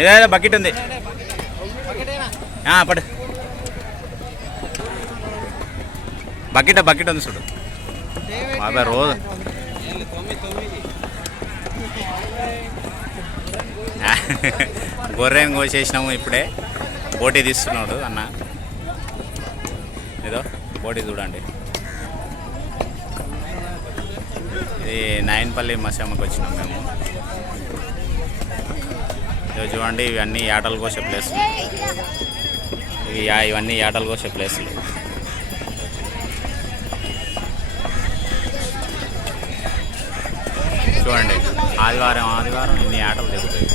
ఏదో బకెట్ ఉంది పడు బకెట్ ఉంది చూడు బాబాయ్ రోజు గొర్రెని కోసేసినాము ఇప్పుడే. బోటీ తీస్తున్నాడు అన్న. ఏదో బోటీ చూడండి. ఇది నాయనపల్లి మసమ్మకి వచ్చినాం మేము. ఇవి చూడండి, ఇవన్నీ యాటలు కోసే ప్లేస్లు. ఇవన్నీ యాటలు కోసే ప్లేస్లు. చూడండి, ఆదివారం ఇన్ని ఆటలు దిగుతాయి.